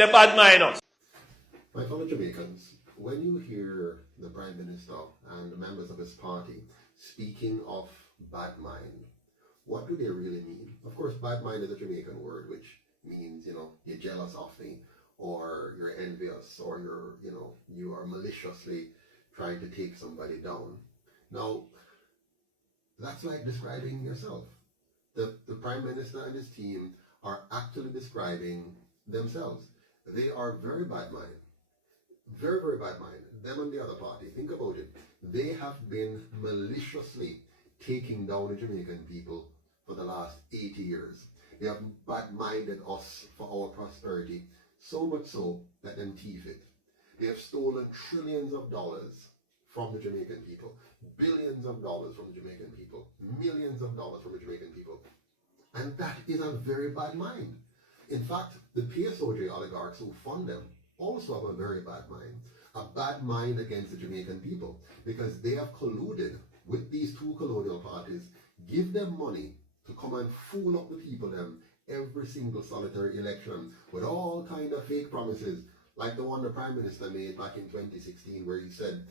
the bad mind. My fellow Jamaicans, when you hear the Prime Minister and the members of his party speaking of bad mind, what do they really mean? Of course, bad mind is a Jamaican word which means, you're jealous of me, or you're envious, or you are maliciously trying to take somebody down. Now, that's like describing yourself. The Prime Minister and his team are actually describing themselves. They are very bad mind. Very, very bad mind. Them and the other party, think about it. They have been maliciously taking down the Jamaican people for the last 80 years. They have bad-minded us for our prosperity, so much so that them thief it. They have stolen trillions of dollars from the Jamaican people, billions of dollars from the Jamaican people, millions of dollars from the Jamaican people. And that is a very bad mind. In fact, the PSOJ oligarchs who fund them also have a very bad mind. A bad mind against the Jamaican people, because they have colluded with these two colonial parties, give them money to come and fool up the people them every single solitary election with all kind of fake promises, like the one the Prime Minister made back in 2016, where he said,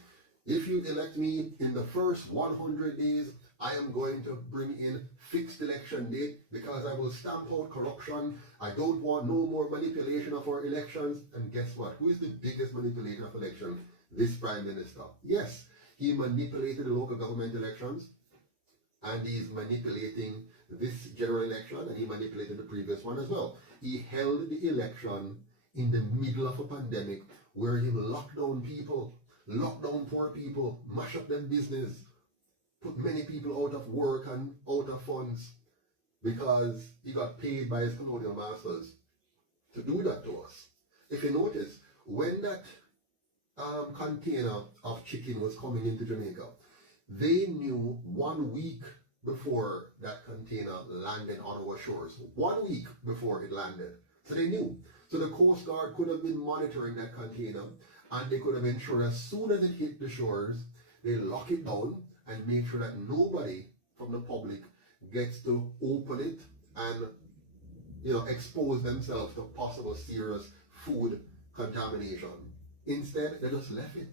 if you elect me in the first 100 days, I am going to bring in fixed election date because I will stamp out corruption. I don't want no more manipulation of our elections. And guess what? Who is the biggest manipulator of elections? This Prime Minister. Yes, he manipulated the local government elections, and he's manipulating this general election, and he manipulated the previous one as well. He held the election in the middle of a pandemic where he locked down people, locked down poor people, mash up them business, put many people out of work and out of funds, because he got paid by his colonial masters to do that to us. If you notice, when that container of chicken was coming into Jamaica, they knew 1 week before that container landed on our shores. 1 week before it landed. So they knew. So the Coast Guard could have been monitoring that container, and they could have ensured as soon as it hit the shores, they lock it down and make sure that nobody from the public gets to open it and expose themselves to possible serious food contamination. Instead, they just left it.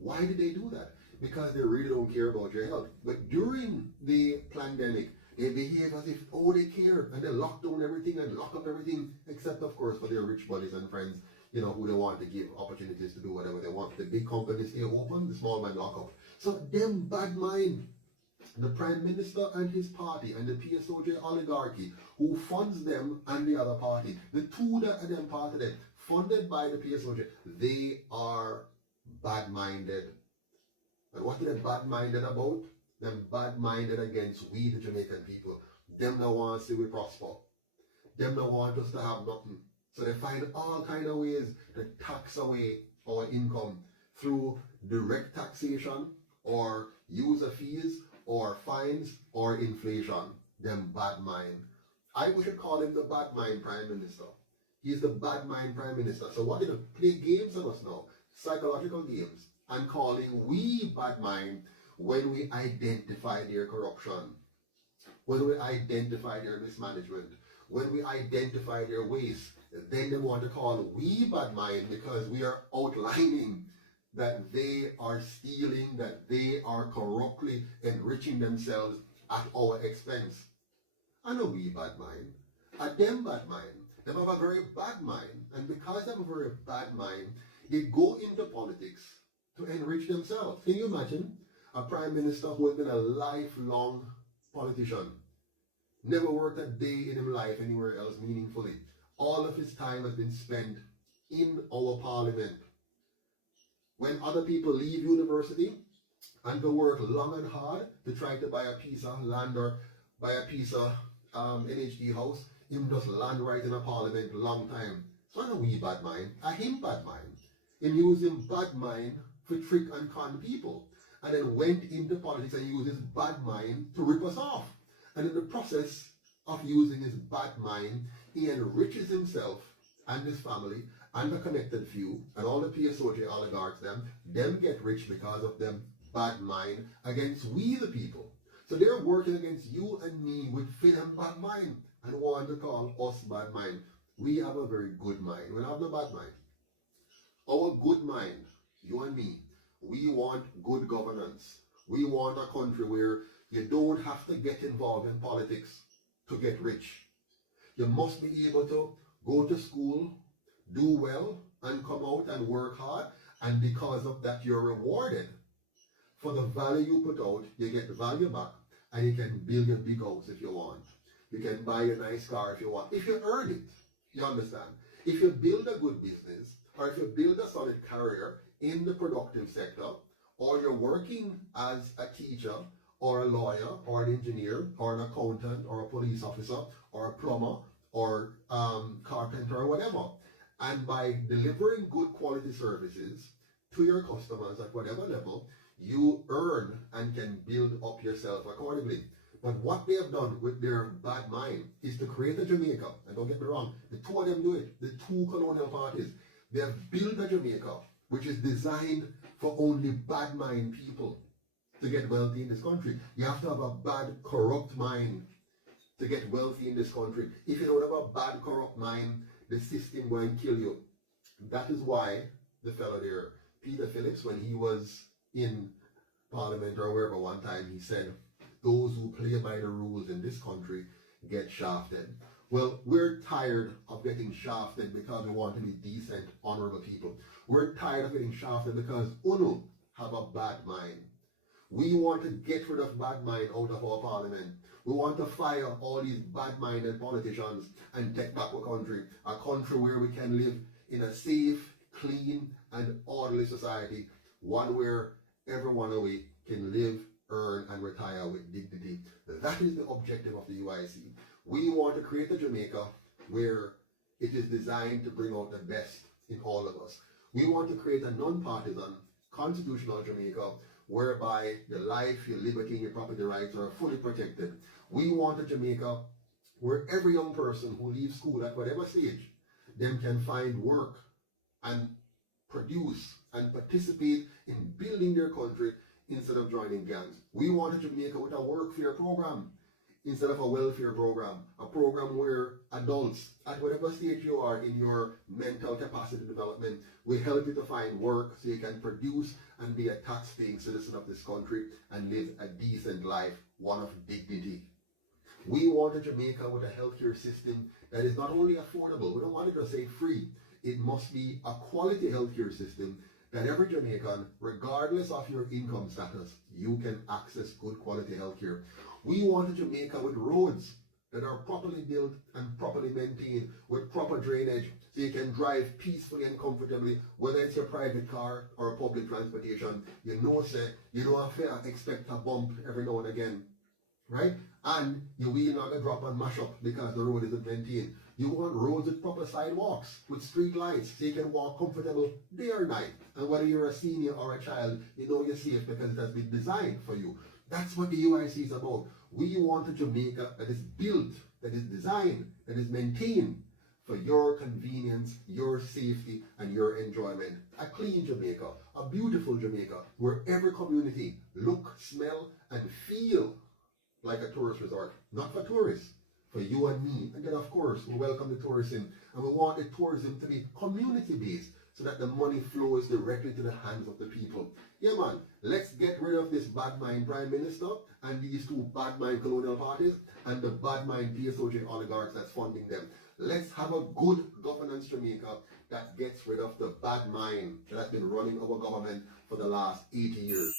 Why did they do that? Because they really don't care about your health. But during the pandemic, they behave as if, they care, and they lock down everything and lock up everything, except of course for their rich buddies and friends, who they want to give opportunities to do whatever they want. The big companies stay open, the small man lock up. So them bad mind, the Prime Minister and his party and the PSOJ oligarchy who funds them and the other party, the two that are them part of them, funded by the PSOJ, they are bad-minded. And what are they bad-minded about? Them bad-minded against we, the Jamaican people. Them don't want to see we prosper. Them don't want us to have nothing. So they find all kind of ways to tax away our income through direct taxation, or user fees, or fines, or inflation. Them bad mind. We should call him the bad mind Prime Minister. He's the bad mind Prime Minister. So what did they play games on us now? Psychological games. And calling we bad mind when we identify their corruption, when we identify their mismanagement, when we identify their waste. Then they want to call we bad mind because we are outlining that they are stealing, that they are corruptly enriching themselves at our expense. I know we bad mind. At them bad mind. They have a very bad mind. And because they have a very bad mind, they go into politics to enrich themselves. Can you imagine a Prime Minister who has been a lifelong politician, never worked a day in his life anywhere else meaningfully? All of his time has been spent in our parliament. When other people leave university and to work long and hard to try to buy a piece of land or buy a piece of NHD house, him just land right in a parliament long time. So I know we bad mind. I him bad mind. Him use him bad mind for trick and con people, and then went into politics and used his bad mind to rip us off. And in the process of using his bad mind, he enriches himself and his family and the connected few and all the PSOJ oligarchs, them get rich because of them bad mind against we the people. So they're working against you and me with fit and bad mind and want to call us bad mind. We have a very good mind. We don't have no bad mind. Our good mind, you and me, we want good governance. We want a country where you don't have to get involved in politics to get rich. You must be able to go to school, do well, and come out and work hard, and because of that you're rewarded. For the value you put out, you get the value back, and you can build a big house if you want. You can buy a nice car if you want, if you earn it. You understand? If you build a good business, or if you build a solid career in the productive sector, or you're working as a teacher, or a lawyer, or an engineer, or an accountant, or a police officer, or a plumber, or carpenter, or whatever, and by delivering good quality services to your customers at whatever level, you earn and can build up yourself accordingly. But what they have done with their bad mind is to create a Jamaica, and don't get me wrong, the two of them do it, the two colonial parties. They have built a Jamaica which is designed for only bad mind people to get wealthy in this country. You have to have a bad, corrupt mind to get wealthy in this country. If you don't have a bad, corrupt mind, the system will kill you. That is why the fellow there, Peter Phillips, when he was in Parliament or wherever one time, he said, those who play by the rules in this country get shafted. Well, we're tired of getting shafted because we want to be decent, honorable people. We're tired of getting shafted because UNO have a bad mind. We want to get rid of bad mind out of our parliament. We want to fire all these bad-minded politicians and take back our country. A country where we can live in a safe, clean, and orderly society. One where everyone away can live, earn, and retire with dignity. That is the objective of the UIC. We want to create a Jamaica where it is designed to bring out the best in all of us. We want to create a non-partisan, constitutional Jamaica whereby your life, your liberty, and your property rights are fully protected. We want a Jamaica where every young person who leaves school at whatever stage, them can find work and produce and participate in building their country instead of joining gangs. We want a Jamaica with a workfare program instead of a welfare program, a program where adults, at whatever stage you are in your mental capacity development, will help you to find work so you can produce and be a tax-paying citizen of this country and live a decent life, one of dignity. We want a Jamaica with a healthcare system that is not only affordable, we don't want it to say free, it must be a quality healthcare system that every Jamaican, regardless of your income status, you can access good quality healthcare. We want a Jamaica with roads that are properly built and properly maintained with proper drainage so you can drive peacefully and comfortably, whether it's your private car or public transportation. You know, say, you don't have to expect a bump every now and again, right? And you will not get drop and mash up because the road isn't maintained. You want roads with proper sidewalks, with street lights, so you can walk comfortable day or night. And whether you're a senior or a child, you know you're safe because it has been designed for you. That's what the UIC is about. We want a Jamaica that is built, that is designed, that is maintained for your convenience, your safety, and your enjoyment. A clean Jamaica, a beautiful Jamaica, where every community look, smell, and feel like a tourist resort. Not for tourists, for you and me. And then of course, we welcome the tourism, and we want the tourism to be community-based so that the money flows directly to the hands of the people. Yeah man, let's get rid of this bad mind Prime Minister and these two bad mind colonial parties and the bad mind PSOJ oligarchs that's funding them. Let's have a good governance Jamaica that gets rid of the bad mind that has been running our government for the last 80 years.